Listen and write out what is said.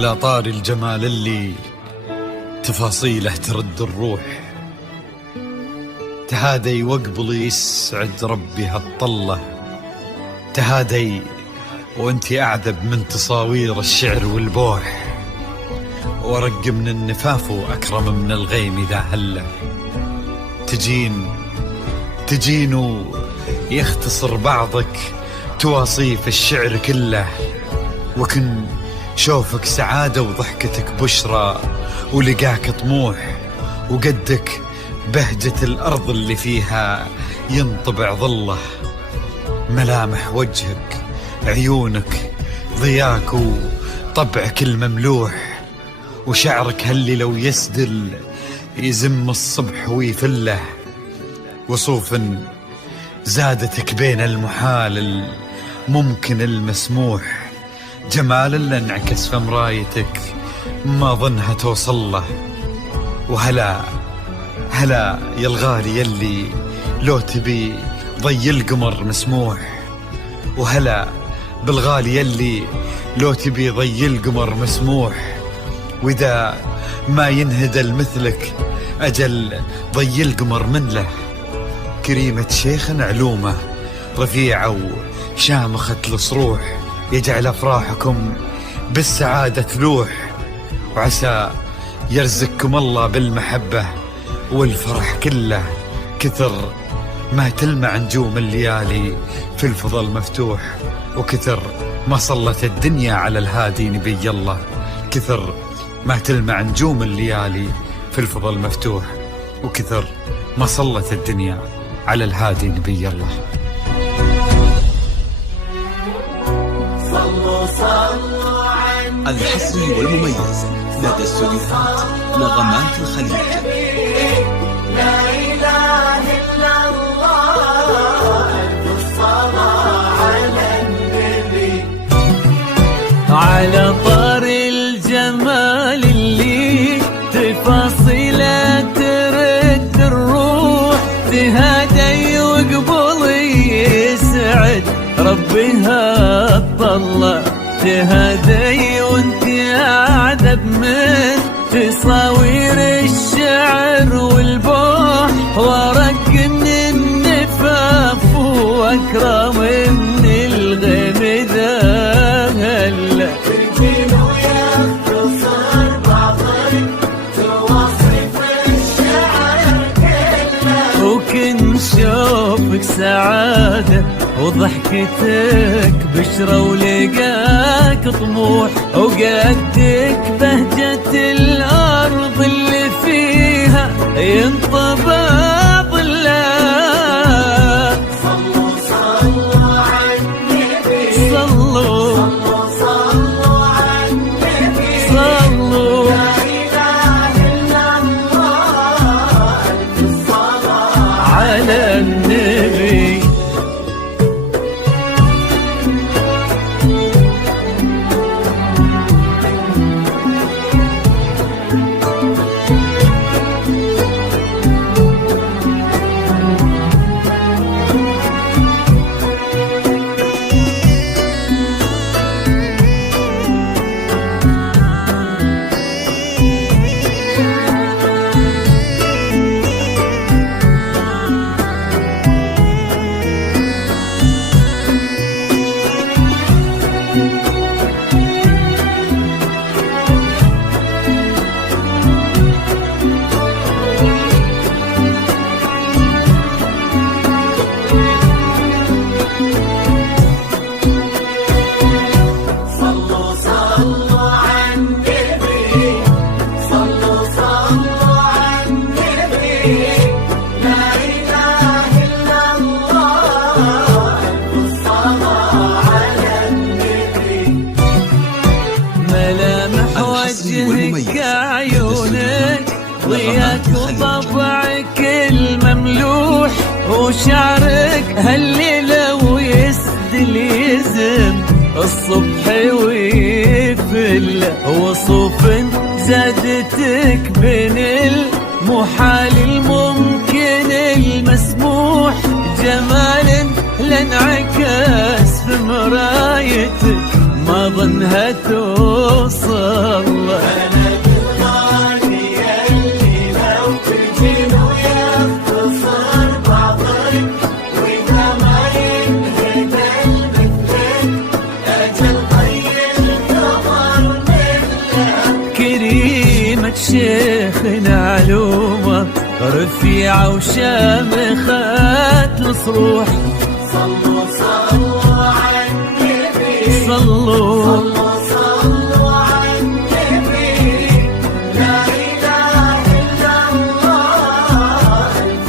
على طار الجمال اللي تفاصيله ترد الروح، تهادي وقبلي يسعد ربي هالطلة، تهادي وانتي أعذب من تصاوير الشعر والبوح، ورق من النفاف وأكرم من الغيم إذا هله، تجين يختصر بعضك تواصيف الشعر كله، وكن شوفك سعادة وضحكتك بشرى ولقاك طموح، وقدك بهجة الأرض اللي فيها ينطبع ظله، ملامح وجهك عيونك ضياك وطبعك المملوح، وشعرك هاللي لو يسدل يزم الصبح ويفله، وصوف زادتك بين المحال الممكن المسموح، جمال اللي انعكس في مرايتك ما ظنها توصل له، وهلا يا الغالي يلي لو تبي ضي القمر مسموح، وهلا بالغالي يلي لو تبي ضي القمر مسموح، وإذا ما ينهدل مثلك أجل ضي القمر من له، كريمة شيخ علومه رفيعة وشامخة الصروح، يجعل أفراحكم بالسعادة تلوح، وعسى يرزقكم الله بالمحبة والفرح كله، كثر ما تلمع نجوم الليالي في الفضل مفتوح، وكثر ما صلت الدنيا على الهادي نبي الله، كثر ما تلمع نجوم الليالي في الفضل مفتوح، وكثر ما صلت الدنيا على الهادي نبي الله. الحصري والمميز لدى استوديوهات نغمات الخليج. لا إله إلا الله، ألف الصلاة على النبي. على طار الجمال اللي تفاصيله ترد الروح، تهادي وقبلي يسعد ربي هالطلة، تهادي وانتي أعذب من تصاوير الشعر والبوح، ورق من النفاف وأكرم من الغيم ذا هلا، تجين ويختصر بعضك تواصف الشعر كله، وكن شوفك سعادة وضحكتك بشرى ولقاك طموح، وقدك بهجة الأرض اللي فيها ينطبع ظله. صلوا صلوا على النبي، صلوا صلوا على النبي، صلوا. لا إله إلا الله، ألف الصلاة على النبي. وجهك عيونك ضياك وطبعك المملوح، وشعرك هاللي لو يسدل يزم الصبح ويفل، وصوف زادتك بين المحال الممكن المسموح، جمال لانعكس في مرايتك ما اظنها توصل. بلد الغالي اللي لو تجين ويختصر بعضك واذا ما ينهدى المثلك اجل طي القمر منه. كريمة شيخنا علومة رفيعة وشامخة الصروح، صلوا